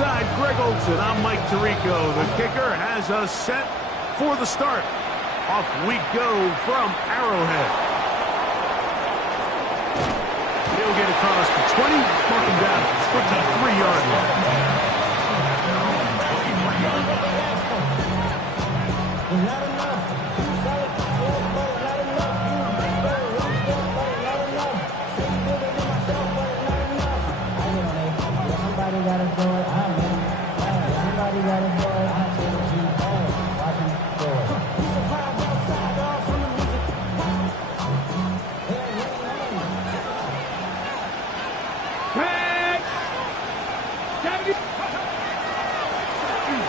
alongside Greg Olson, I'm Mike Tirico. The kicker has us set for the start. Off we go from Arrowhead. He'll get across the 20, mark him down at the 23-yard line.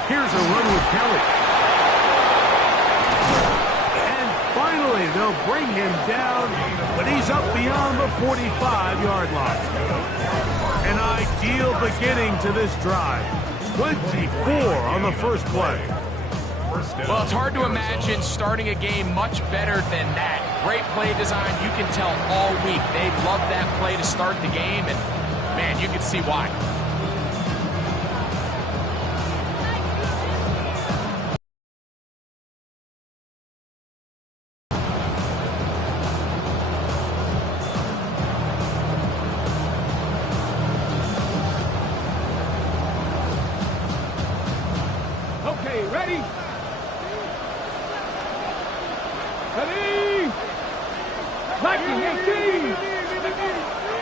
Here's a run with Kelly. And finally, they'll bring him down, but he's up beyond the 45-yard line. An ideal beginning to this drive. 24 on the first play. Well, it's hard to imagine starting a game much better than that. Great play design. You can tell all week they love that play to start the game, and, man, you can see why. Okay, ready?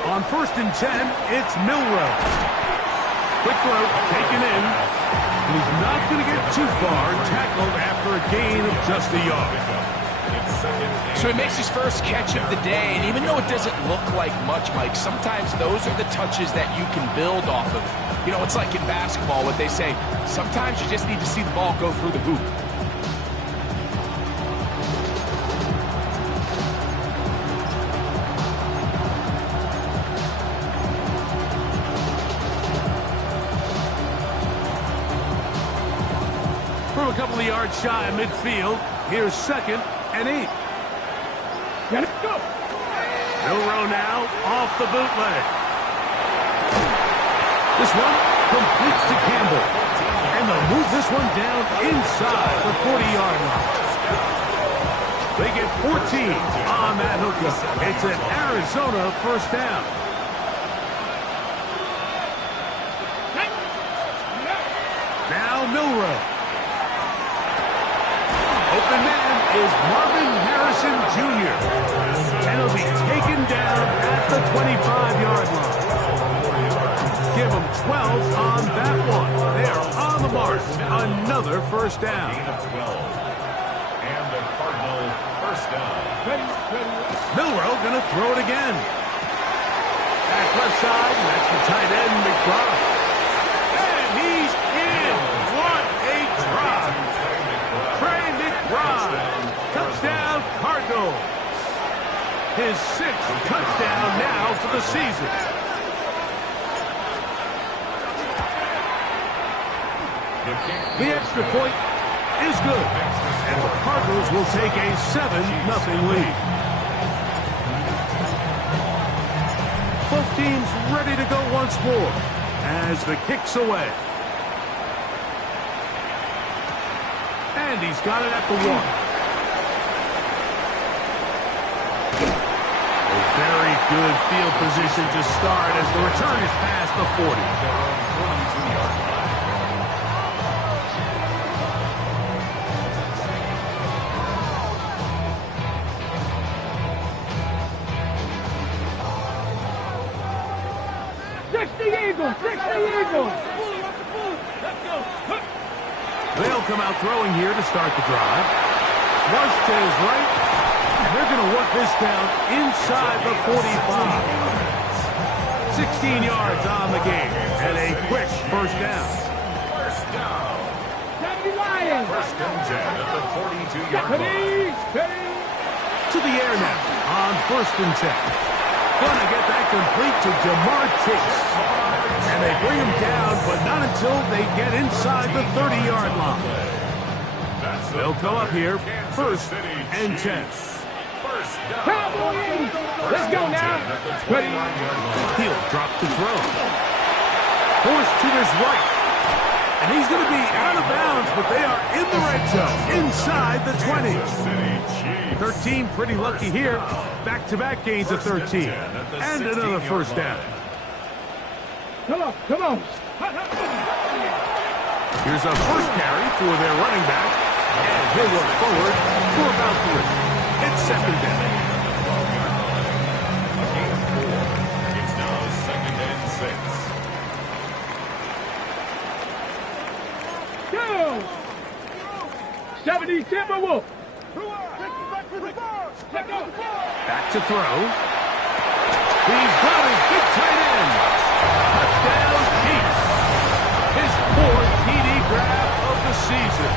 On 1st and 10, it's Milroe. Quick throw, taken in. And he's not going to get too far, tackled after a gain of just a yard. So he makes his first catch of the day, and even though it doesn't look like much, Mike, sometimes those are the touches that you can build off of. You know, it's like in basketball, what they say, sometimes you just need to see the ball go through the hoop. From a couple of yards shy of midfield, here's 2nd and 8. Got it, go! Milroe now off the bootleg. This one completes to Campbell. And they'll move this one down inside the 40-yard line. They get 14 on that hookup. It's an Arizona first down. Now Milroe. Open man is Marvin Harrison Jr. And he'll be taken down at the 25-yard line. Give them 12 on that one. They're on the mark. Another first down. And the Cardinal first down. Milroe going to throw it again. Back left side, that's the tight end, McBride. And he's in. What a drop. Trey McBride. Touchdown, Cardinals. His 6th touchdown now for the season. The extra point is good, and the Cardinals will take a 7-0 lead. Both teams ready to go once more as the kick's away. And he's got it at the 1. A very good field position to start as the return is past the 40. 42-yard line. They'll come out throwing here to start the drive. Flush to his right. They're going to work this down inside the 45. 16 yards on the game and a quick first down. First down. First and 10 at the 42-yard line. To the air now on 1st and 10. Gonna get that complete to Jamar Chase. And they bring him down, but not until they get inside the 30-yard line. They'll come up here, 1st and 10. Let's go now. He'll drop to throw. Forced to his right. And he's going to be out of bounds, but they are in the red zone, inside the 20. 13, pretty lucky here. Back-to-back gains of 13. And another first down. Come on, come on. Here's a first carry for their running back. And he'll work forward for about 3. It's second down. It's now 2nd and 6. Go! 70 Timberwolf. Back to throw. He's got his big tight end. Touchdown Chiefs. His 4th TD grab of the season.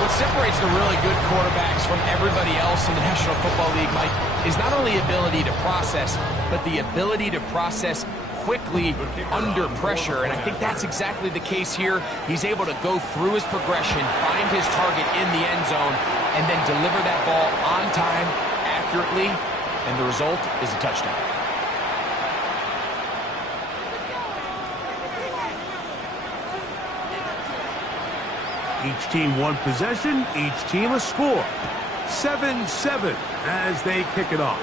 What separates the really good quarterbacks from everybody else in the National Football League, Mike, is not only ability to process, but the ability to process quickly under pressure, and I think that's exactly the case here. He's able to go through his progression, find his target in the end zone, and then deliver that ball on time, accurately, and the result is a touchdown. Each team one possession, each team a score. 7-7 as they kick it off.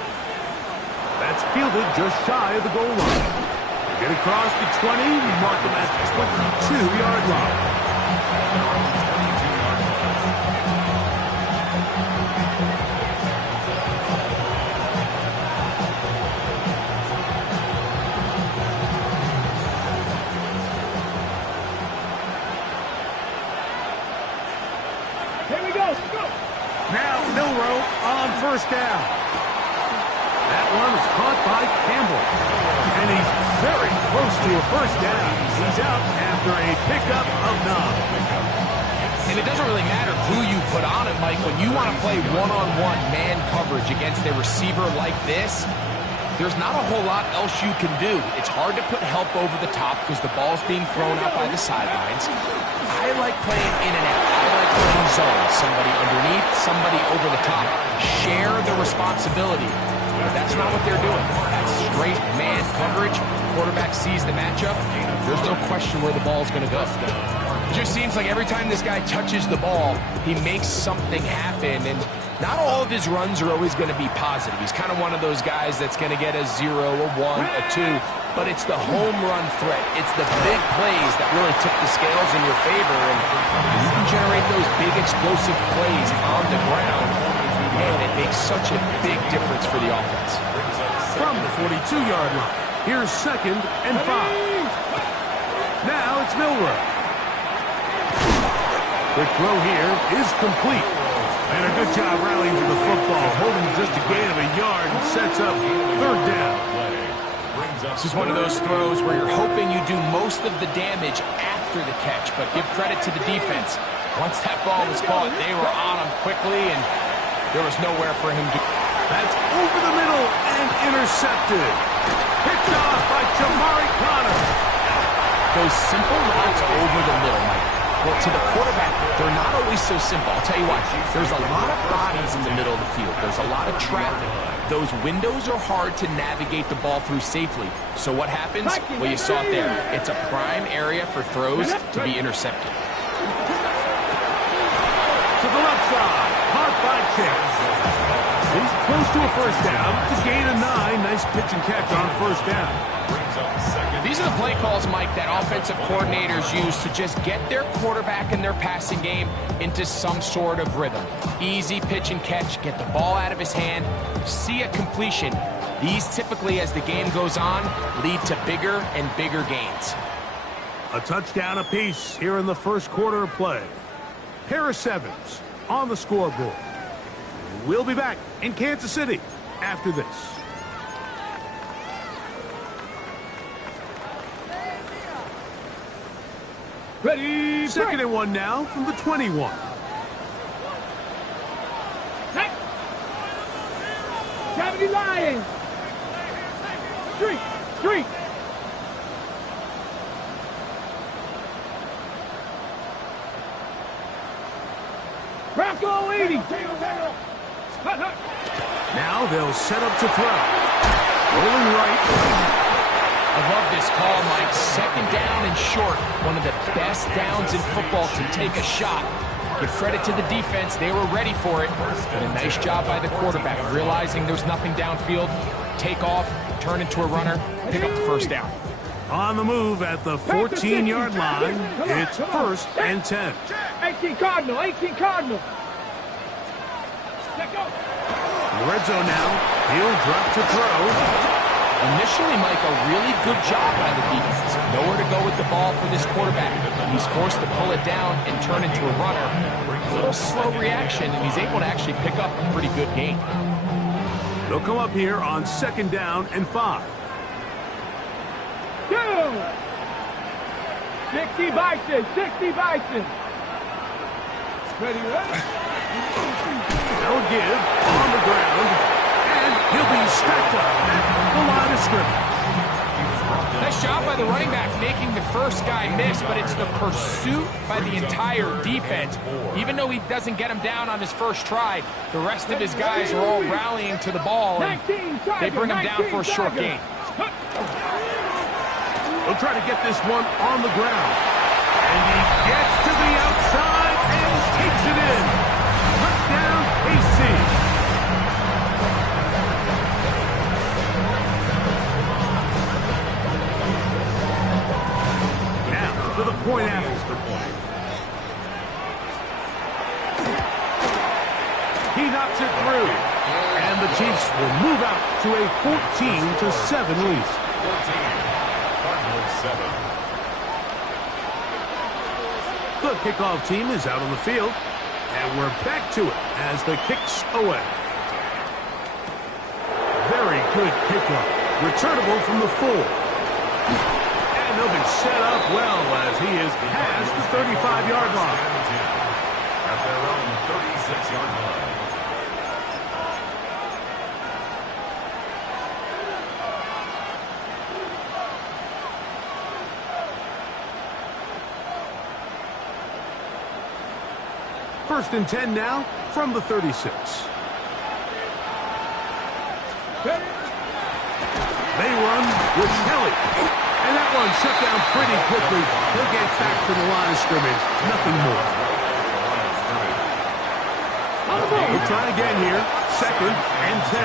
That's fielded just shy of the goal line. Get across the 20, mark them at the 22-yard line. Here we go. Go. Now Milroe on first down. That one is caught by Campbell. And he's very close to a first down. He's out after a pickup of 9. And it doesn't really matter who you put on it, Mike. When you want to play one-on-one man coverage against a receiver like this, there's not a whole lot else you can do. It's hard to put help over the top because the ball's being thrown out by the sidelines. I like playing in and out. I like playing zone. Somebody underneath, somebody over the top. Share the responsibility. But that's not what they're doing. That's straight man coverage. Quarterback sees the matchup. There's no question where the ball's going to go. It just seems like every time this guy touches the ball, he makes something happen. And not all of his runs are always going to be positive. He's kind of one of those guys that's going to get a 0, a 1, a 2. But it's the home run threat. It's the big plays that really tip the scales in your favor. And you can generate those big explosive plays on the ground. Man, it makes such a big difference for the offense. From the 42-yard line, here's 2nd and 5. Now it's Milroe. The throw here is complete. And a good job rallying to the football, holding just a gain of a yard and sets up 3rd down. This is one of those throws where you're hoping you do most of the damage after the catch, but give credit to the defense. Once that ball was caught, they were on him quickly, and there was nowhere for him to... That's over the middle and intercepted. Picked off by Jamari Connor. Those simple routes over the middle, Mike. Well, to the quarterback, they're not always so simple. I'll tell you what, there's a lot of bodies in the middle of the field. There's a lot of traffic. Those windows are hard to navigate the ball through safely. So what happens? Well, you saw it there. It's a prime area for throws to be intercepted. To the left side, caught by Chase. He's close to a first down to gain a 9. Nice pitch and catch on first down. These are the play calls, Mike, that offensive coordinators use to just get their quarterback and their passing game into some sort of rhythm. Easy pitch and catch, get the ball out of his hand, see a completion. These typically, as the game goes on, lead to bigger and bigger gains. A touchdown apiece here in the first quarter of play. Harris Evans on the scoreboard. We'll be back in Kansas City after this. Ready? 2nd and 1 now from the 21. Hey! 70 Lions! Street! Street! Bronco 80! Now they'll set up to throw. Rolling right. I love this call, Mike. Second down and short. One of the best downs in football to take a shot. Give credit to the defense. They were ready for it. But a nice job by the quarterback, realizing there's nothing downfield. Take off, turn into a runner, pick up the first down. On the move at the 14-yard line, it's 1st and 10. 18 Cardinal, 18 Cardinal. Let go. Red zone now. He'll drop to throw. Initially, Mike, a really good job by the defense. Nowhere to go with the ball for this quarterback. He's forced to pull it down and turn into a runner. A little slow reaction, and he's able to actually pick up a pretty good gain. They'll come up here on 2nd down and 5. 60 Bison, 60 Bison. Ready, ready? They'll give on the ground, and he'll be stacked up at the line of scrimmage. Nice job by the running back making the first guy miss, but it's the pursuit by the entire defense. Even though he doesn't get him down on his first try, the rest of his guys are all rallying to the ball, and they bring him down for a short gain. He'll try to get this one on the ground. And he gets to the outside and takes it in. Touchdown, KC. Now for the point after. He knocks it through. And the Chiefs will move out to a 14-7 lead. 7. The kickoff team is out on the field, and we're back to it as the kick's away. Very good kickoff, returnable from the 4. And they'll be set up well as he is past the 35-yard line. At their own 36-yard line. First and 10 now from the 36. They run with Kelly. And that one shut down pretty quickly. He'll get back to the line of scrimmage. Nothing more. We'll try again here. 2nd and 10.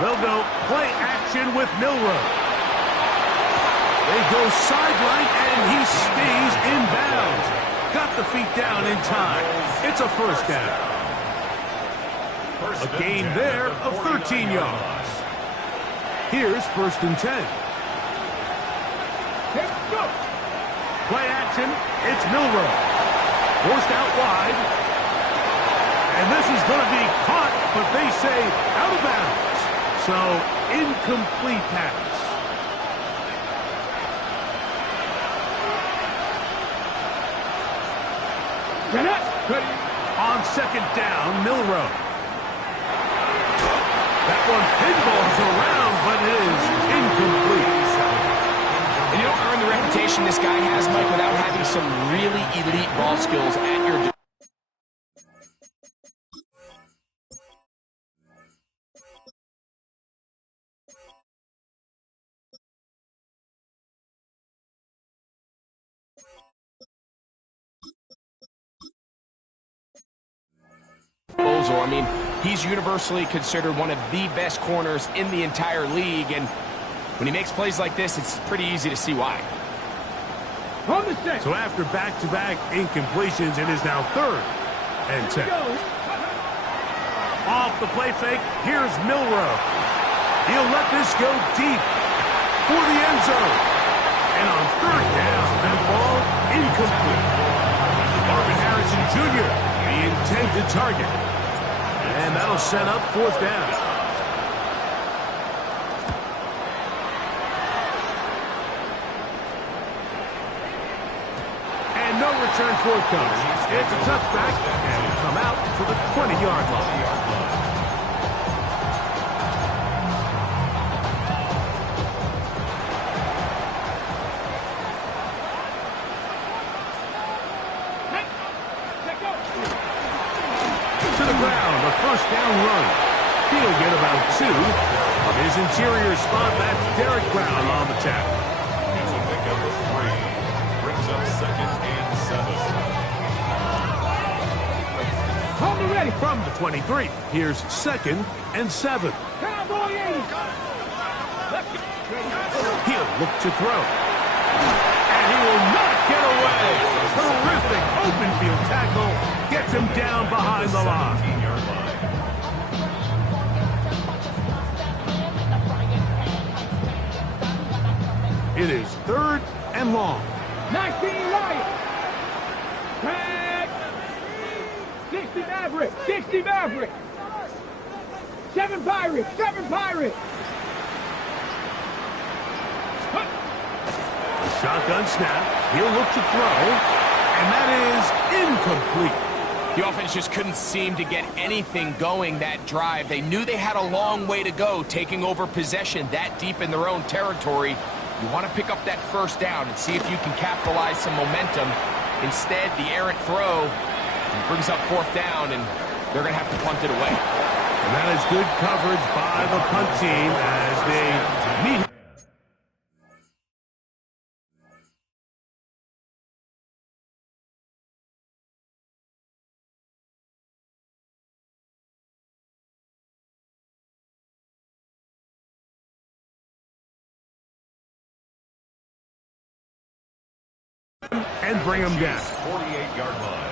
They'll go play action with Milroe. They go sideline, and he stays in bounds. Got the feet down in time. It's a first down. A gain there of 13 yards. Here's 1st and 10. Play action. It's Milroe. Forced out wide. And this is going to be caught, but they say out of bounds. So, incomplete pass. On 2nd down, Milroe. That one pinballs around, but it is incomplete. And you don't earn the reputation this guy has, Mike, without having some really elite ball skills at your I mean, he's universally considered one of the best corners in the entire league, and when he makes plays like this, it's pretty easy to see why. So after back-to-back incompletions, it is now 3rd and 10. Off the play fake, here's Milroe. He'll let this go deep for the end zone. And on 3rd down, that ball incomplete. Marvin Harrison Jr., the intended target. And that'll set up 4th down. And no return forthcoming. It's a touchback, and we come out to the 20-yard line. To the ground, a 1st down run. He'll get about 2. From his interior spot, that's Derek Brown on the tackle. It's a pickup of 3. Brings up 2nd and 7. Hold it ready. From the 23, here's 2nd and 7. Cowboy 80. He'll look to throw. And he will not get away. Terrific open field tackle. Gets him down behind the line. 17-yard line. It is 3rd and long. 19 Lions. Tag. 60 Maverick. 60 Maverick. 7 Pirates. 7 Pirates. Shotgun snap. He'll look to throw. And that is incomplete. The offense just couldn't seem to get anything going that drive. They knew they had a long way to go, taking over possession that deep in their own territory. You want to pick up that first down and see if you can capitalize some momentum. Instead, the errant throw brings up 4th down, and they're going to have to punt it away. And that is good coverage by the punt team as they meet. And bring him down. 48-yard line.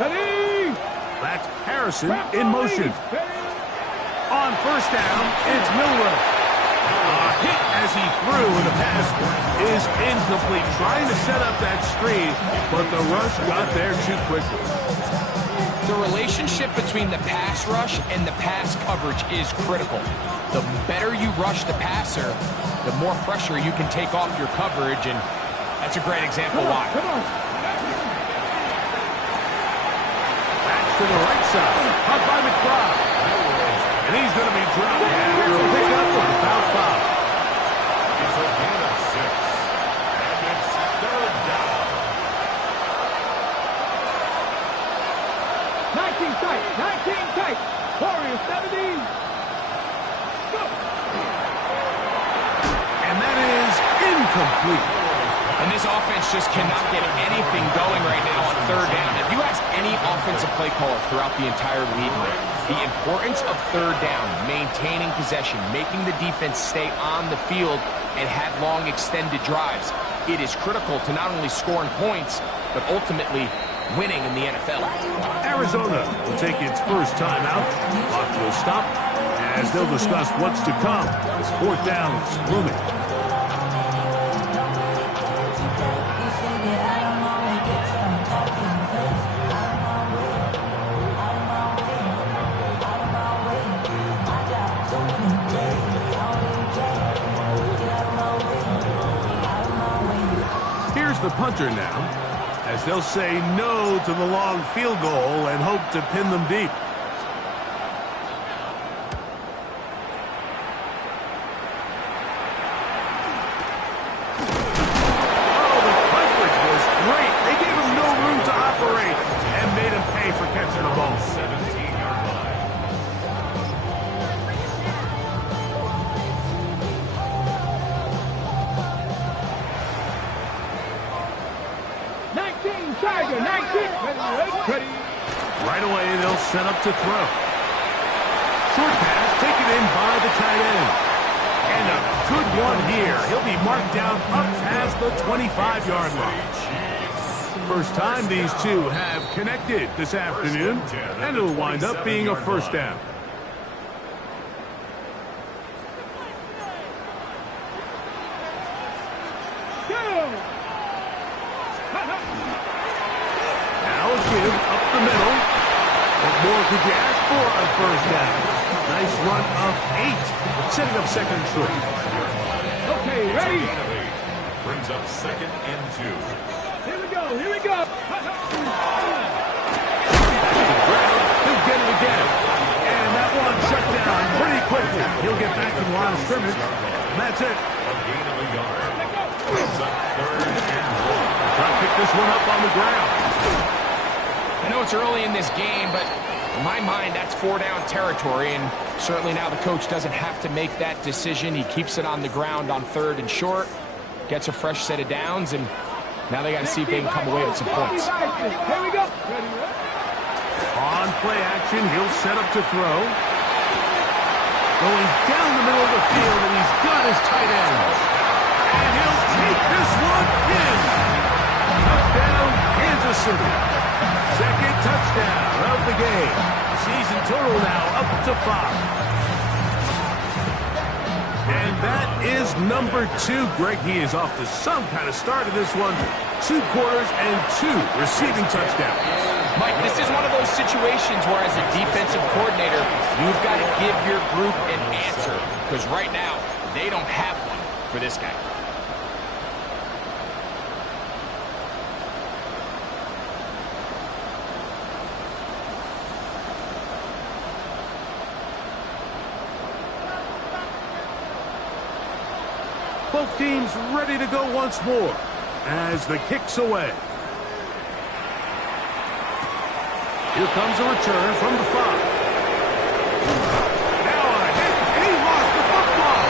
Ready. That's Harrison in motion. On 1st down, it's Milroe. A hit as he threw, and the pass is incomplete. Trying to set up that screen, but the rush got there too quickly. The relationship between the pass rush and the pass coverage is critical. The better you rush the passer, the more pressure you can take off your coverage, and that's a great example why. Come on. Back to the right side. Caught by McBride. And he's going to be dropped after a pickup of about 5. It's a gain of 6. And it's 3rd down. 19 tight. 19 tight. Warriors 70. Go. And that is incomplete. And this offense just cannot get anything going right now on 3rd down. If you ask any offensive play caller throughout the entire league, the importance of 3rd down, maintaining possession, making the defense stay on the field and have long extended drives, it is critical to not only scoring points, but ultimately winning in the NFL. Arizona will take its first time out. Clock will stop as they'll discuss what's to come as 4th down is looming. Here's the punter now, as they'll say no to the long field goal and hope to pin them deep. Oh, the coverage was great. They gave him no room to operate and made him pay for catching the ball. 17-yard line. Tiger, 19. Ready. Right away, they'll set up to throw. Short pass taken in by the tight end. And a good one here. He'll be marked down up past the 25-yard line. First time these two have connected this afternoon, and it'll wind up being a 1st down. Now a give up the middle. What more could you ask for on 1st down? Nice run of 8, setting up 2nd and short. Okay, ready. Brings up 2nd and 2. Here we go. Here we go. Back to the ground. He'll get it again. And that one shut down pretty quickly. scrimmage. And that's it. A gain of a yard. Brings up 3rd and 1. Trying to pick this one up on the ground. I know it's early in this game, but in my mind, that's 4-down territory, and certainly now the coach doesn't have to make that decision. He keeps it on the ground on 3rd and short, gets a fresh set of downs, and now they got to see if they can come away with some points. Here we go. On play action, he'll set up to throw. Going down the middle of the field, and he's got his tight end. And he'll take this one in. Touchdown, Kansas City. Second touchdown of the game. Season total now up to 5. And that is number 2. Greg, he is off to some kind of start in this one. 2 quarters and 2 receiving touchdowns. Mike, this is one of those situations where as a defensive coordinator, you've got to give your group an answer. Because right now, they don't have one for this guy. Both teams ready to go once more as the kick's away. Here comes a return from the 5. Now a hit, and he lost the football.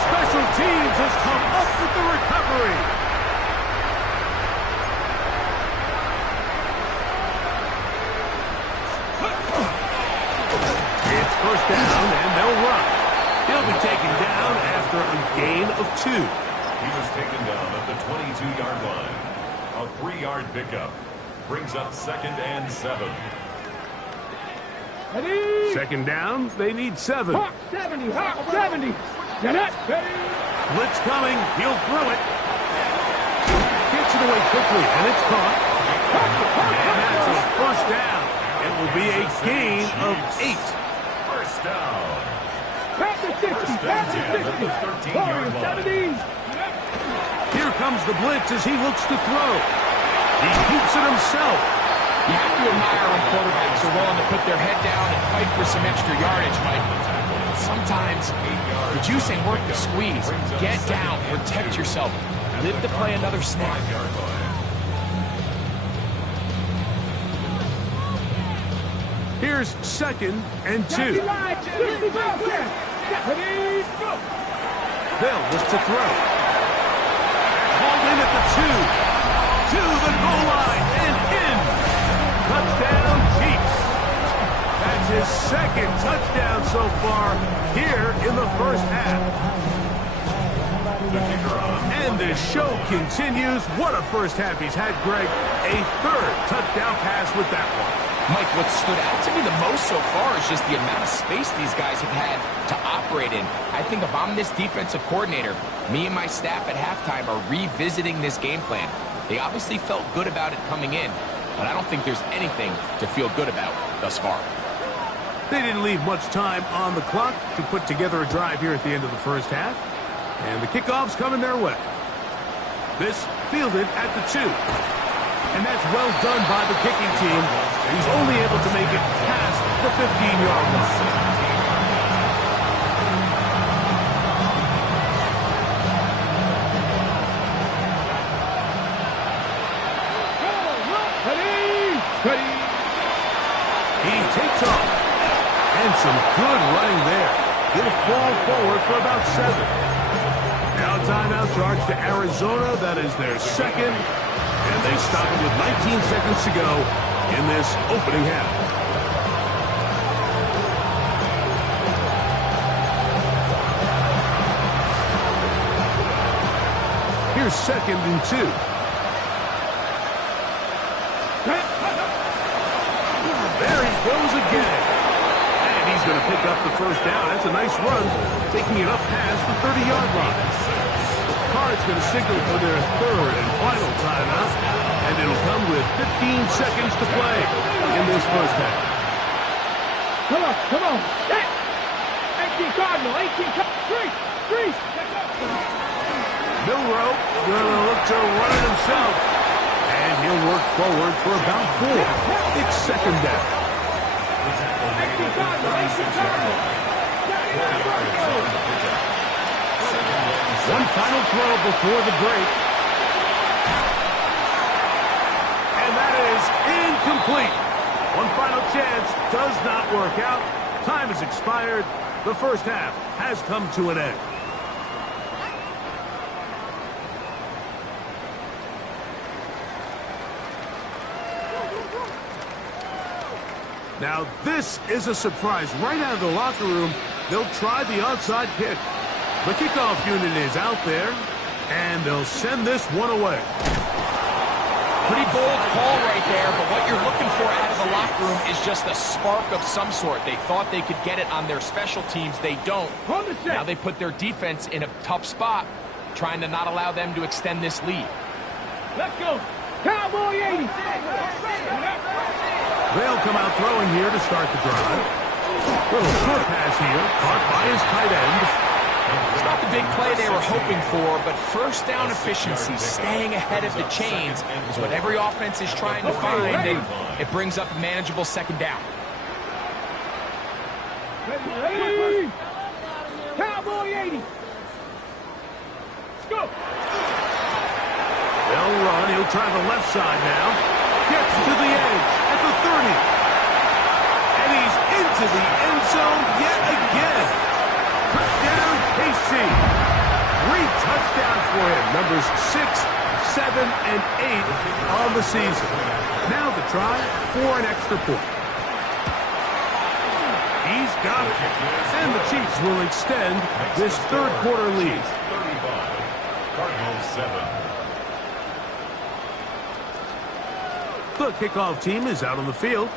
Special teams has come up with the recovery. It's 1st down, and they'll run. He'll be taken down after a gain of 2. He was taken down at the 22-yard line. A 3-yard pickup. Brings up 2nd and 7. Ready? 2nd down, they need 7. Hawk 70, Hawk 70. Get it. Ready? Blitz coming, he'll throw it. Gets it away quickly, and it's caught. And that's a 1st down. It will be a gain of 8. 1st down. Pass the 60, pass the 60. Warriors 70. Here comes the blitz as he looks to throw. He keeps it himself. You have to admire when quarterbacks are willing to put their head down and fight for some extra yardage, Mike. Sometimes the juice ain't worth the squeeze. Get down, protect yourself, live to play another snap. Here's 2nd and 2. Ready? Go. Bell was to throw. Hauled in at the 2. To the goal line and in. Touchdown, Chiefs. That's his 2nd touchdown so far here in the 1st half. And the show continues. What a 1st half he's had, Greg. A 3rd touchdown pass with that one. Mike, what stood out to me the most so far is just the amount of space these guys have had to operate in. I think if I'm this defensive coordinator, me and my staff at halftime are revisiting this game plan. They obviously felt good about it coming in, but I don't think there's anything to feel good about thus far. They didn't leave much time on the clock to put together a drive here at the end of the 1st half. And the kickoff's coming their way. This fielded at the 2. And that's well done by the kicking team. He's only able to make it past the 15-yard line. Ready? He takes off. And some good running there. He'll fall forward for about 7. Now timeout charge to Arizona. That is their 2nd. And they stop it with 19 seconds to go in this opening half. Here's 2nd and 2. There he goes again. And he's going to pick up the 1st down. That's a nice run, taking it up past the 30-yard line. Cards going to signal for their 3rd and final timeout. And it'll come with 15 seconds to play in this 1st half. Come on. 18 Cardinal, 18 Cardinal. Freeze. Milroe going to look to run it himself. And he'll work forward for about 4. It's 2nd down. 18 Cardinal. One final throw before the break. And that is incomplete. One final chance does not work out. Time has expired. The first half has come to an end. Now, this is a surprise. Right out of the locker room, they'll try the onside kick. The kickoff unit is out there, and they'll send this one away. Pretty bold call right there, but what you're looking for out of the locker room is just a spark of some sort. They thought they could get it on their special teams. They don't. Now they put their defense in a tough spot, trying to not allow them to extend this lead. Let's go. Cowboy 80. They'll come out throwing here to start the drive. Little short pass here, caught by his tight end. It's not the big play they were hoping for, but first down efficiency, staying ahead of the chains, is what every offense is trying to find, and it brings up a manageable second down. Ready. Cowboy 80. Let's go. They'll run. He'll try the left side now. Gets to the edge at the 30. And he's into the end zone yet again. Touchdown, KC. 3 touchdowns for him. Numbers 6, 7, and 8 on the season. Now the try for an extra point. He's got it. And the Chiefs will extend this third quarter lead. 35. Cardinals 7. The kickoff team is out on the field,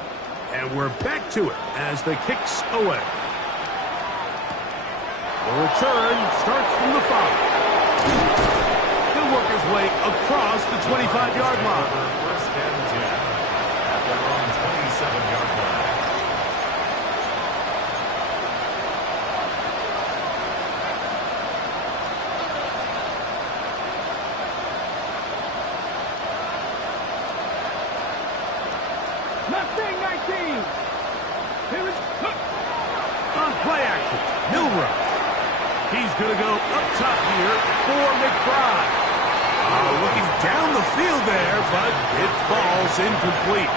and we're back to it as the kick's away. The return starts from the 5. He'll work his way across the 25-yard line. First and 10 at their own 27-yard line. Mustang 19. Here is On play action, Milroe. He's going to go up top here for McBride. Looking down the field there, but it falls incomplete.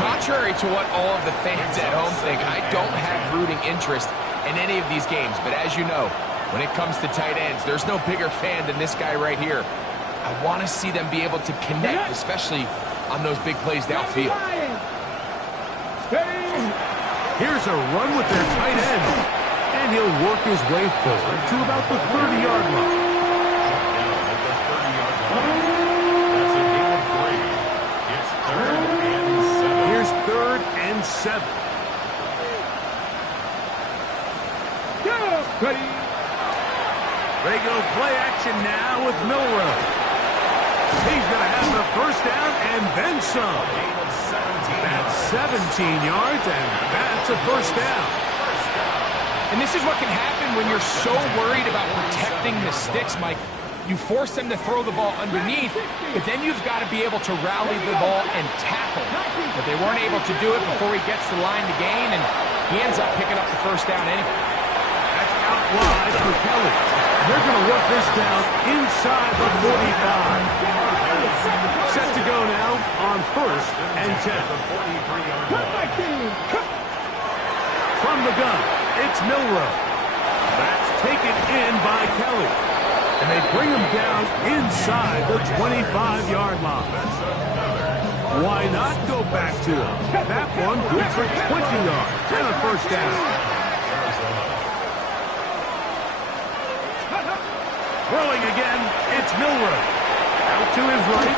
Contrary to what all of the fans at home think, I don't have rooting interest in any of these games. But as you know, when it comes to tight ends, there's no bigger fan than this guy right here. I want to see them be able to connect, especially on those big plays downfield. Here's a run with their tight end, and he'll work his way forward to about the 30-yard line. That's a gain of 3. It's 3rd and 7. Here's 3rd and 7. go. Ready. They go play action now with Milroe. He's going to have the first down and then some. Gain of 17. That's 17 yards, and that's a first down. And this is what can happen when you're so worried about protecting the sticks, Mike. You force them to throw the ball underneath, but then you've got to be able to rally the ball and tackle. But they weren't able to do it before he gets the line to gain, and he ends up picking up the first down anyway. That's out wide for Kelly. They're going to work this down inside the 45. Set to go now on 1st and 10. From the gun, it's Milroe. That's taken in by Kelly. And they bring him down inside the 25-yard line. Why not go back to him? That one good for 20 yards and a first down. Throwing again, it's Milroe. Out to his right.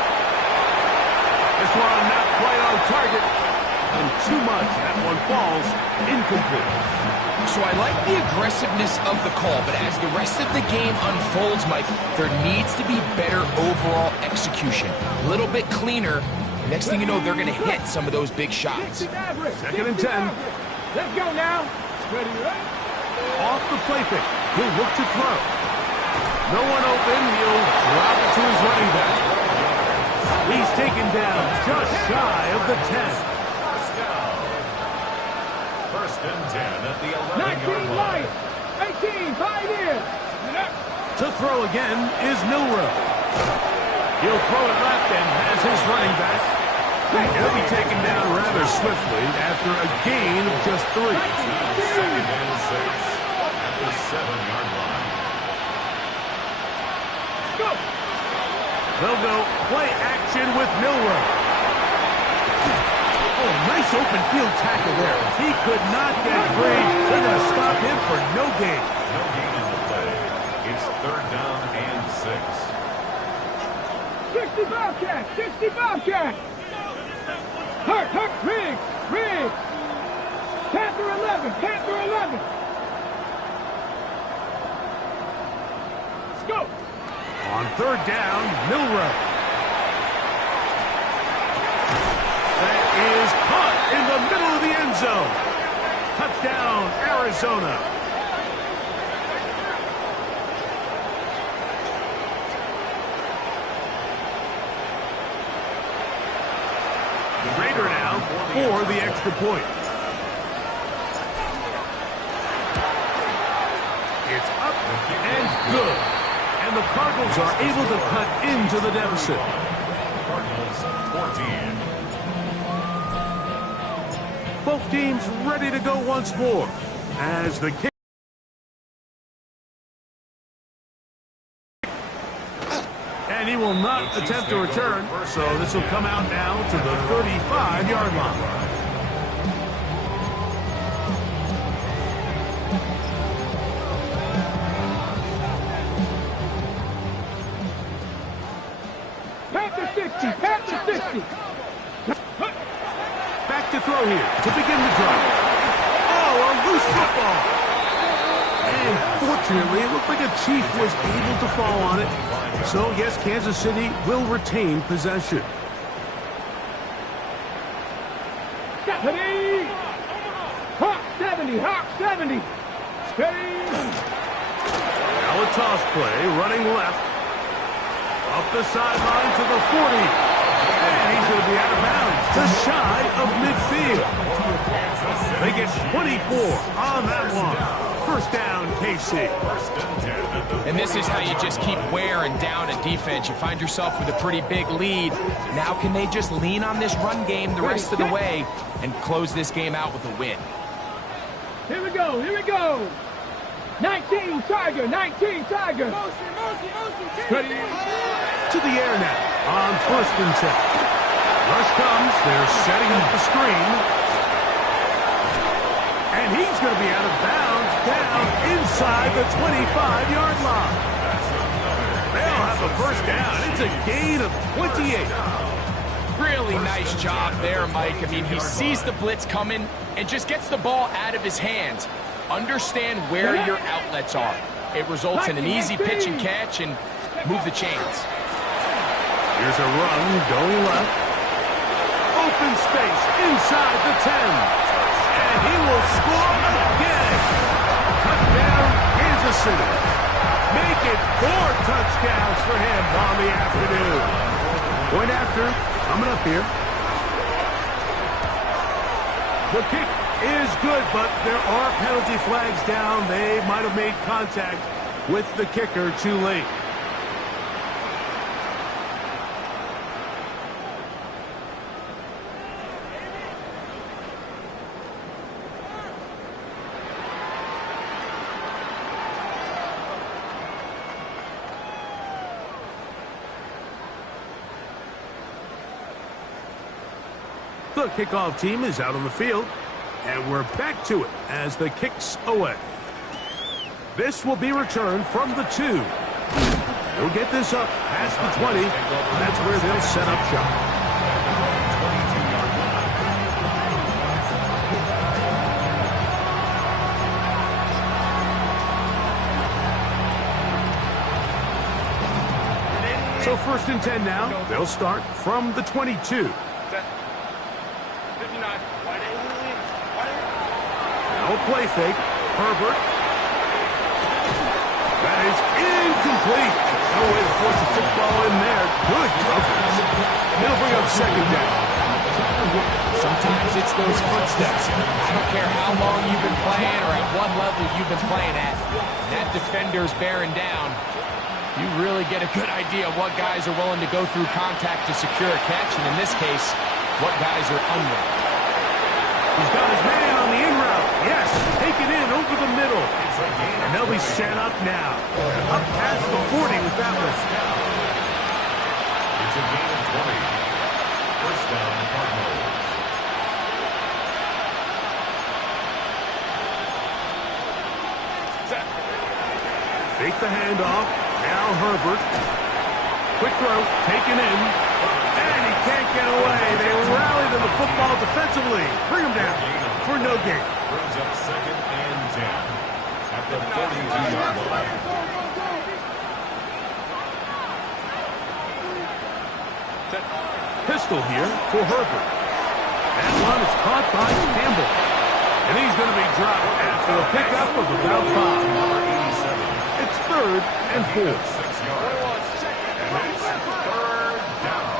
This one not quite on target. And too much. That one falls incomplete. So I like the aggressiveness of the call, but as the rest of the game unfolds, Mike, there needs to be better overall execution. A little bit cleaner. Next thing you know, they're going to hit some of those big shots. 2nd and 10. Let's go now. Ready, ready. Off the play fake. He'll look to throw. No one open. He'll drop it to his running back. He's taken down just shy of the 10. First and 10 at the 11-yard 19 line. light. 18, 5 in. To throw again is Milroe. He'll throw it left and has his running back. He'll be taken down rather swiftly after a gain of just 3. Second and 6 at the 7-yard line. Go. They'll go play action with Milroe. Oh, nice open field tackle there. He could not get free. They're going to stop him for no gain. No gain in the play. It's 3rd down and 6. 60 Bobcat. 60 Bobcat. Hurt. Riggs. Panther 11. Panther 11. Let's go. On 3rd down, Milroe. That is caught in the middle of the end zone. Touchdown, Arizona. Raider now for the extra point. It's up and good. And the Cardinals are able to cut into the deficit. Cardinals 14. Both teams ready to go once more as the kick. And he will not attempt to return, so this will come out now to the 35-yard line. Panther 60. Panther 60. Back to throw here to begin the drive. Oh, a loose football. And fortunately, it looked like a Chief was able to fall on it. So, yes, Kansas City will retain possession. Steady. Hawk 70. Hawk 70. Steady. Now a toss play, running left. Up the sideline to the 40. And he's going to be out of bounds, just shy of midfield. They get 24 on that one. 1st down, KC. And this is how you just keep wearing down a defense. You find yourself with a pretty big lead. Now can they just lean on this run game the rest of the way and close this game out with a win? Here we go. 19 Tiger. 19 Tiger. Steady. To the air now on 1st and 10. Rush comes. They're setting up the screen. And he's going to be out of bounds down inside the 25-yard line. They'll have a 1st down. It's a gain of 28. Really nice job there, Mike. I mean, he sees the blitz coming and just gets the ball out of his hands. Understand where your outlets are. It results in an easy pitch and catch and move the chains. Here's a run going left. Open space inside the 10. And he will score again. Touchdown, Kansas City. Make it 4 touchdowns for him on the afternoon. Point after, coming up here. The kick is good, but there are penalty flags down. They might have made contact with the kicker too late. The kickoff team is out on the field, and we're back to it as the kick's away. This will be returned from the 2. They'll get this up past the 20. That's where they'll set up shop. So 1st and 10 now. They'll start from the 22. No play fake. Herbert. That is incomplete. No way to force the football in there. Good coverage. They'll bring up 2nd down. Sometimes it's those footsteps. I don't care how long you've been playing or at what level you've been playing at. That defender's bearing down. You really get a good idea of what guys are willing to go through contact to secure a catch, and in this case, what guys are unwilling. He's got his man on the in route. Yes, take it in over the middle. And they'll be set up now. Up past the 40 with that one. It's a gain of 20. First down, Cardinals. Fake the handoff. Now Herbert. Quick throw. Taken in. And he can't get away. They rally to the football defensively. Bring him down for no gain. Brings up second and 10 at the 42-yard line. Pistol here for Herbert. That one is caught by Campbell. And he's going to be dropped after a pickup of about 5. It's third and 4. 6 yards. And it's third down.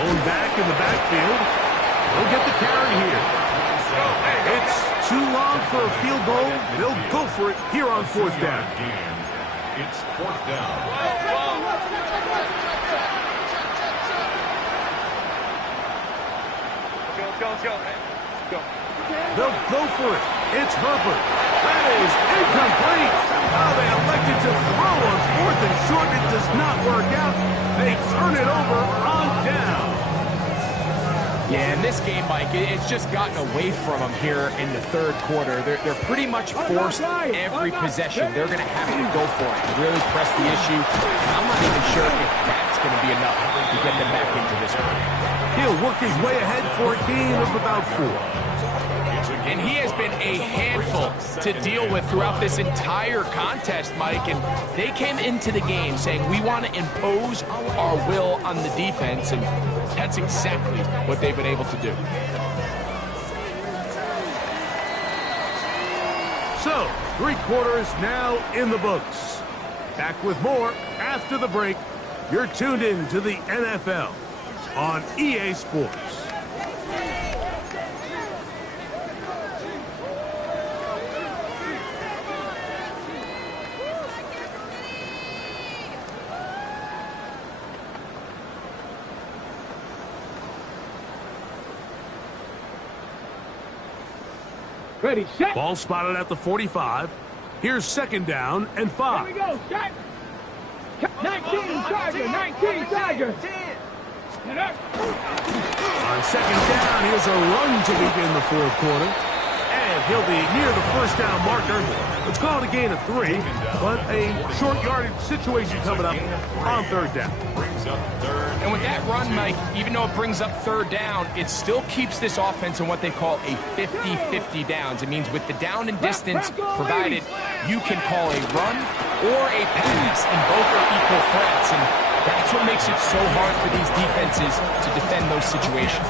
Going back in the backfield. They'll get the carry here. It's too long for a field goal. They'll go for it here on fourth down. It's fourth down. They'll go for it. It's Herbert. That is incomplete. Oh, they elected to throw on fourth and short. It does not work out. They turn it over on down. Yeah, in this game, Mike, it's just gotten away from them here in the third quarter. They're pretty much forced every possession. They're going to have to go for it and really press the issue. And I'm not even sure if that's going to be enough to get them back into this one. He'll work his way ahead for a gain of about 4. And he has been a handful to deal with throughout this entire contest, Mike. And they came into the game saying, we want to impose our will on the defense. And that's exactly what they've been able to do. So, 3 quarters now in the books. Back with more after the break. You're tuned in to the NFL on EA Sports. Ready, set. Ball spotted at the 45. Here's second down and 5. Here we go, set. 19 Tiger, 19 Tiger. On second down, here's a run to begin the fourth quarter. And he'll be near the first down marker. Let's call it a gain of 3, but a short yardage situation coming up on third down. Brings up third. And with that run, Mike, even though it brings up third down, it still keeps this offense in what they call a 50-50 downs. It means with the down and distance provided, you can call a run or a pass, and both are equal threats. And that's what makes it so hard for these defenses to defend those situations.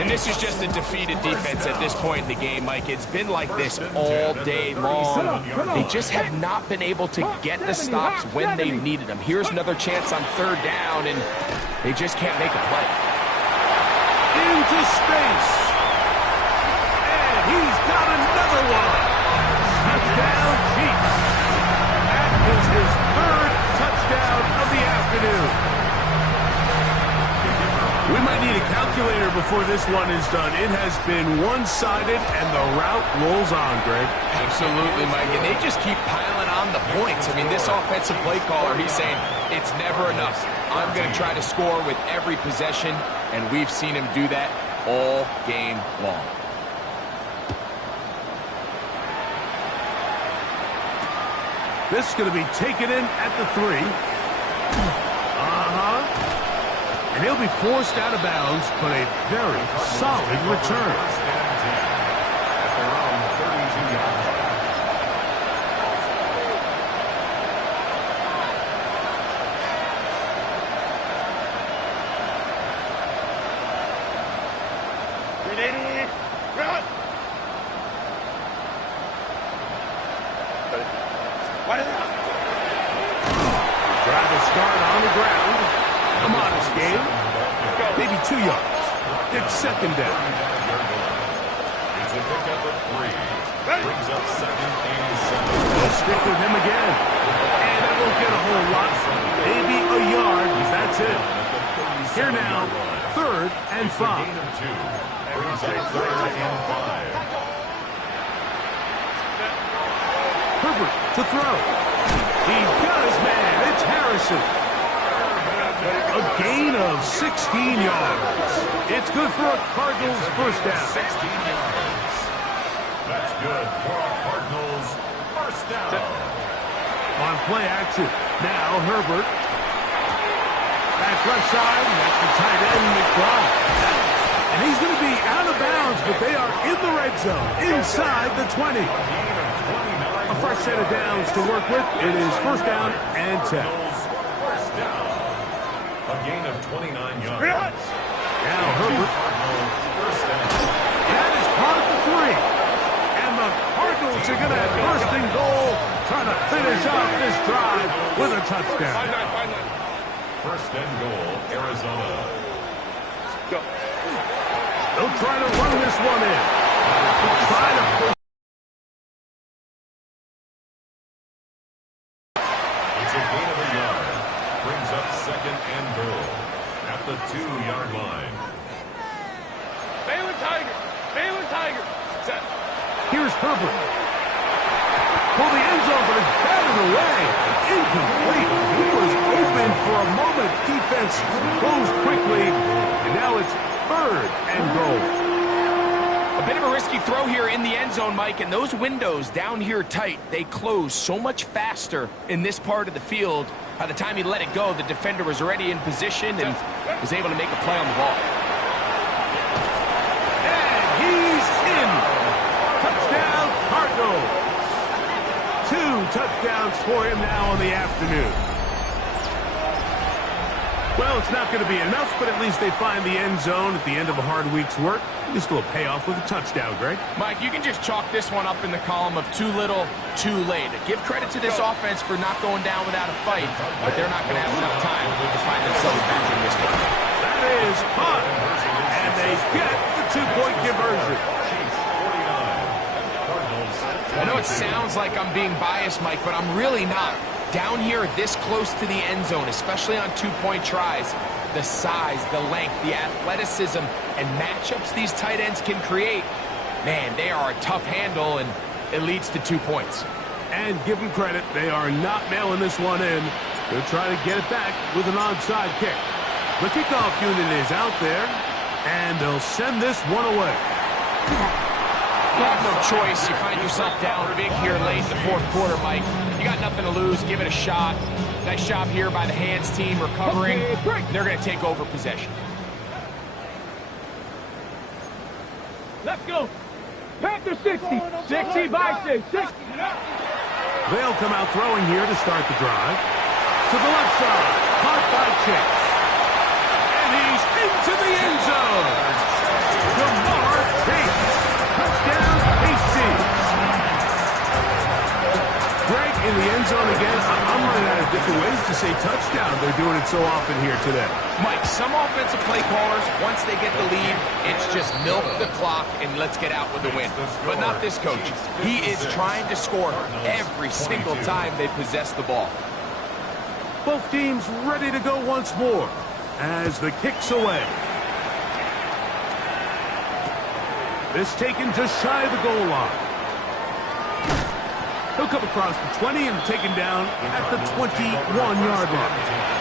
And this is just a defeated defense at this point in the game, Mike. It's been like this all day long. They just have not been able to get the stops when they needed them. Here's another chance on third down, and they just can't make a play. Into space. And he's got another one. Touchdown, Chiefs. That is his third touchdown of the afternoon. We might need a calculator before this one is done. It has been one-sided, and the route rolls on, Greg. Absolutely, Mike. And they just keep piling on the points. I mean, this offensive play caller, he's saying, it's never enough. I'm going to try to score with every possession, and we've seen him do that all game long. This is going to be taken in at the 3. And he'll be forced out of bounds, but a very solid return. At their own 32-yard line. Drive to start on the yards. It's second down. It's a pickup of 3. Brings up second and 7. They'll stick with him again. And it won't get a whole lot. Maybe a yard. That's it. Here now, third and 5. Gain of 2. Brings up third and 5. Herbert to throw. He's got his man. It's Harrison. A gain of 16 yards. It's good for a Cardinals first down. 16 yards. That's good for a Cardinals first down. On play action. Now Herbert. That's left side. That's the tight end, McBride. And he's going to be out of bounds, but they are in the red zone, inside the 20. A fresh set of downs to work with. It is first down and 10. First down. A gain of 29 yards. Now Herbert. First down. That is caught at the 3. And the Cardinals are going to have first and goal, trying to finish off this drive with a touchdown. First and goal, Arizona. They'll try to run this one in. Try to push. It's a gain of a yard. Brings up second and goal at the 2-yard line. Baylor Tiger. Baylor Tiger. Set. Here's Herbert. Well, the end zone, but it's batted away. Incomplete. He was open for a moment. Defense closed quickly, and now it's third and goal. A bit of a risky throw here in the end zone, Mike, and those windows down here tight, they close so much faster in this part of the field. By the time he let it go, the defender was already in position and was able to make a play on the ball. And he's in. Touchdown, Cardinals. 2 touchdowns for him now on the afternoon. Well, it's not going to be enough, but at least they find the end zone at the end of a hard week's work. At least it'll pay off with a touchdown, Greg. Mike, you can just chalk this one up in the column of too little, too late. Give credit to this offense for not going down without a fight, but they're not going to have enough time to find themselves back in this one. That is caught, and they get the 2-point conversion. I know it sounds like I'm being biased, Mike, but I'm really not. Down here this close to the end zone, especially on 2-point tries, the size, the length, the athleticism, and matchups these tight ends can create, man, they are a tough handle, and it leads to 2 points. And give them credit, they are not mailing this one in. They're trying to get it back with an onside kick. The kickoff unit is out there, and they'll send this one away. You have no choice. You find yourself down big here late in the fourth quarter, Mike. You got nothing to lose. Give it a shot. Nice job here by the hands team recovering. They're going to take over possession. Let's go. Panther 60. 60 by 6. 60. They'll come out throwing here to start the drive. To the left side. Caught by Chase. And he's into the end zone. Jamar Chase. Touchdown, AC. Greg, in the end zone again. I'm running out of different ways to say touchdown. They're doing it so often here today. Mike, some offensive play callers, once they get the lead, it's just milk the clock and let's get out with the win. But not this coach. He is trying to score every single time they possess the ball. Both teams ready to go once more as the kick's away. This taken just shy of the goal line. He'll come across the 20 and taken down at the 21-yard line.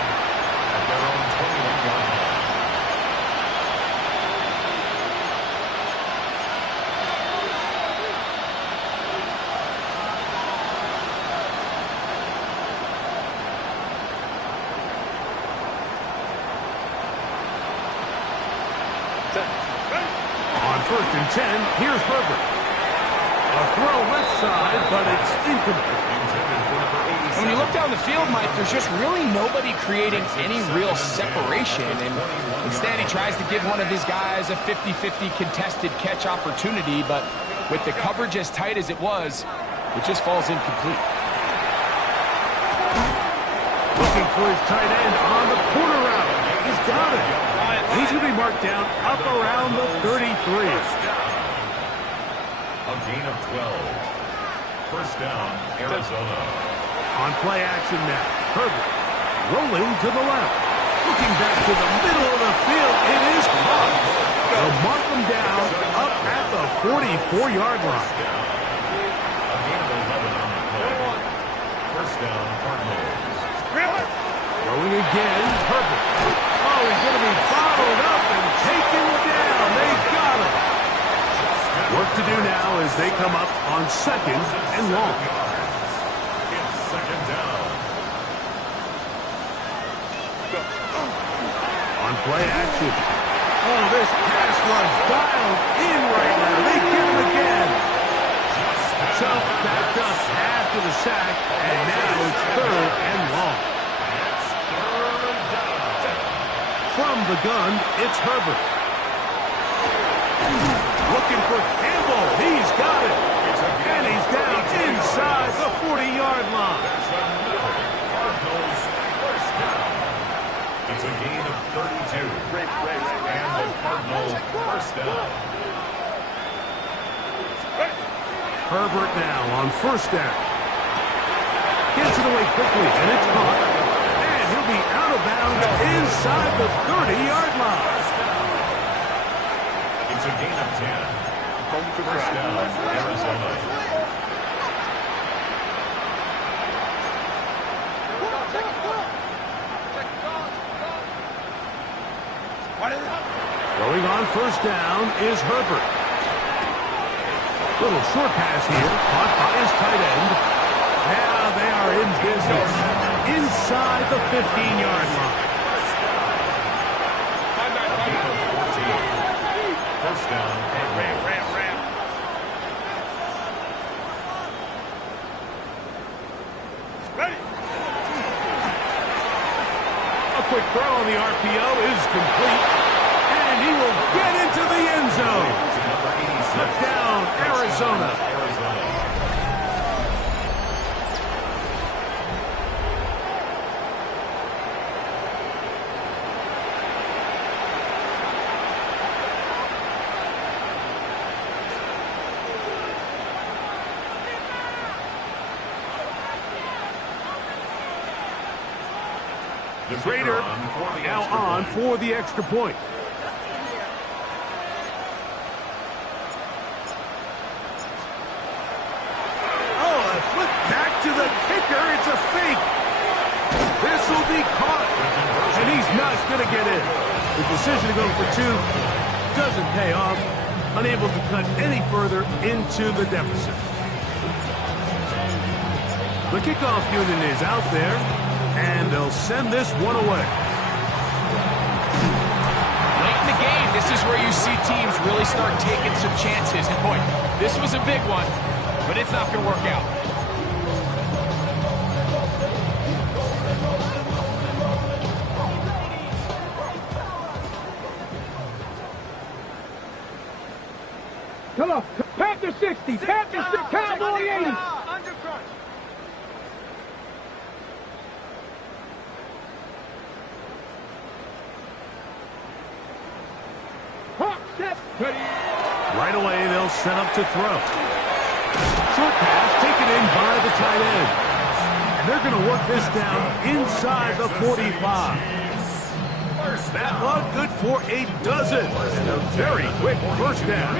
On first and 10, here's Herbert. A throw left side, but it's incomplete. When you look down the field, Mike, there's just really nobody creating any real separation. And instead, he tries to give one of his guys a 50-50 contested catch opportunity. But with the coverage as tight as it was, it just falls incomplete. Looking for his tight end on the corner route. He's got it. He's going to be marked down up around the 33. A gain of 12. First down, Arizona. On play action now. Herbert rolling to the left. Looking back to the middle of the field. It is caught. They'll mark him down up at the 44-yard line. A gain of 11 on the play. First down, Cardinals. Throwing again, Herbert. Oh, he's going to be bottled up and taken down. They got him. Work to do now as they come up on second and long. It's second down. On play action. Oh, this pass rush dialed in right now. They get him again. So backed up after the sack, and now it's third and long. From the gun, it's Herbert. Looking for Campbell. He's got it. And he's down inside the 40-yard line. Cardinals first down. It's a gain of 32. And the Cardinals first down. Herbert now on first down. Gets it away quickly, and it's caught. And he'll be out of bounds inside the 30-yard line. It's a gain of 10. First down, Arizona. Throwing on first down is Herbert. Little short pass here, caught by his tight end. Now they are in business inside the 15-yard line. First down, A quick throw on the RPO is complete, and he will get into the end zone. Touchdown, Arizona. The Raider now on for the extra point. Oh, a flip back to the kicker. It's a fake. This will be caught. And he's not going to get in. The decision to go for two doesn't pay off. Unable to cut any further into the deficit. The kickoff unit is out there, and they'll send this one away. Late in the game, this is where you see teams really start taking some chances. And boy, this was a big one, but it's not going to work out. Come on. Panther 60. Panther 60. Cowboy 80. Right away, they'll set up to throw. Short pass taken in by the tight end. And they're going to work this down inside the 45. That one good for a dozen. And a very quick first down.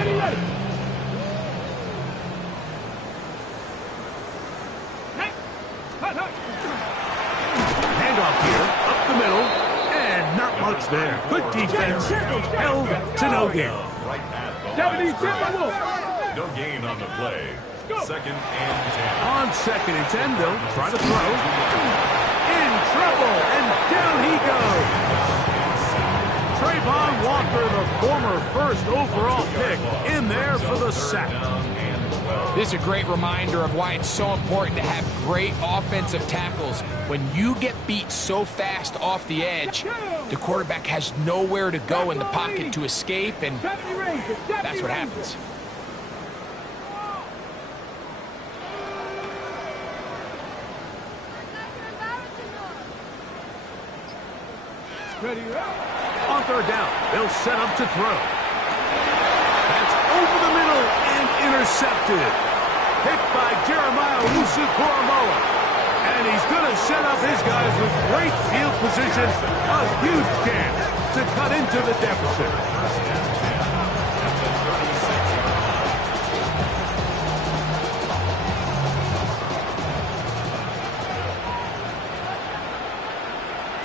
Handoff here, up the middle, and not much there. Good defense, held to no gain. Right at the 70 No gain on the play. Second and 10. On second and 10, they'll try to throw. In trouble, and down he goes. Trayvon Walker, the former first overall pick, in there for the sack. This is a great reminder of why it's so important to have great offensive tackles. When you get beat so fast off the edge, the quarterback has nowhere to go in the pocket to escape, and that's what happens. On third down. They'll set up to throw. That's over the middle and intercepted. Picked by Jeremiah Owusu-Koramoah. And he's going to set up his guys with great field position. A huge chance to cut into the deficit.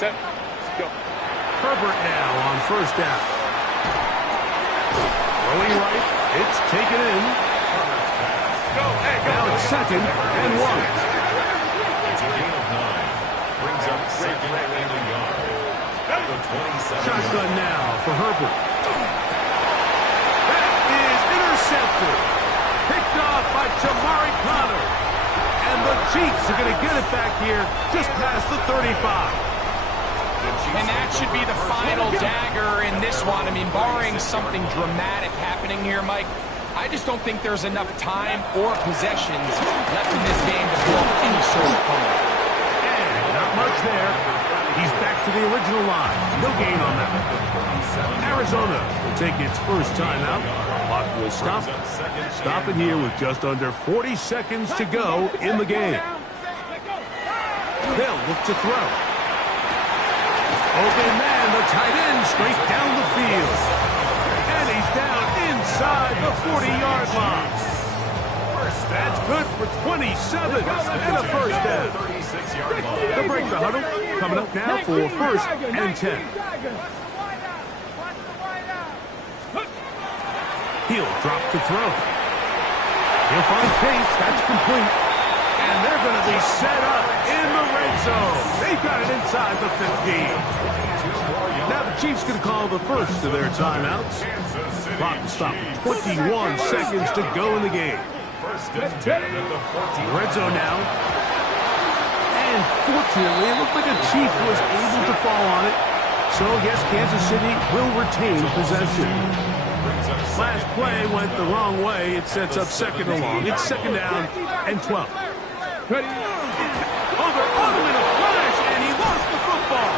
Set. Go. Herbert now on first down. Throwing right. It's taken in. Go. Hey, go. Now it's 2nd and 1. It's a gain of 9. Brings up 2nd and a yard. The 27. Shotgun now for Herbert. That is intercepted. Picked off by Jamari Connor. And the Chiefs are going to get it back here just past the 35. And that should be the final dagger in this one. I mean, barring something dramatic happening here, Mike, I just don't think there's enough time or possessions left in this game to pull off any sort of comeback. And not much there. He's back to the original line. No gain on that. Arizona will take its first timeout. Clock will stop. Stop it here with just under 40 seconds to go in the game. They'll look to throw. Open man, the tight end, straight down the field. And he's down inside the 40-yard line. That's good for 27 and a first down. They'll break the huddle. Coming up now for 1st and 10. He'll drop to throw. He'll find pace. That's complete. And they're going to be set up in the red zone. They've got it inside the 15. Now the Chiefs can call the first of their timeouts. Clock will stop with 21 seconds to go in the game. Red zone now. And fortunately, it looked like a Chief was able to fall on it. So I guess Kansas City will retain possession. Last play went the wrong way. It sets up 2nd and long. It's 2nd down and 12. Ready. Over auto in a flash, and he lost the football.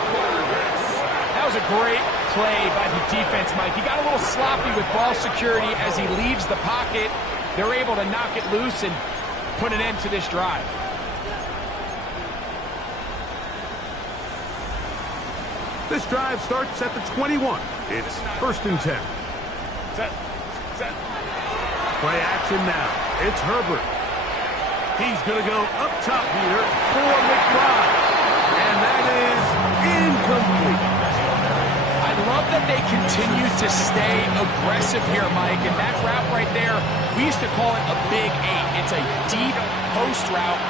That was a great play by the defense, Mike. He got a little sloppy with ball security as he leaves the pocket. They're able to knock it loose and put an end to this drive. This drive starts at the 21. It's 1st and 10. Set. Play action now. It's Herbert. He's going to go up top here for McBride. And that is incomplete. I love that they continue to stay aggressive here, Mike. And that route right there, we used to call it a big 8. It's a deep post route,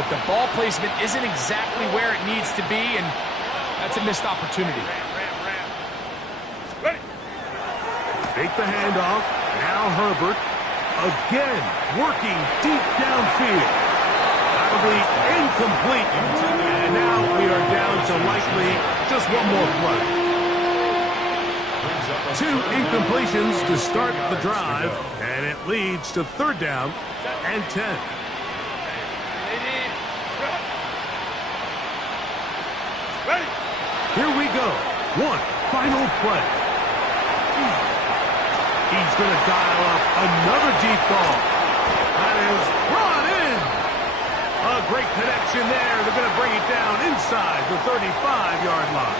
but the ball placement isn't exactly where it needs to be, and that's a missed opportunity. Ready. Fake the handoff. Now Herbert. Again, working deep downfield. That'll be incomplete. And now we are down to likely just one more play. 2 incompletions to start the drive, and it leads to 3rd down and 10. Ready. Here we go. One final play. He's going to dial up another deep ball. That is brought in. A great connection there. They're going to bring it down inside the 35-yard line.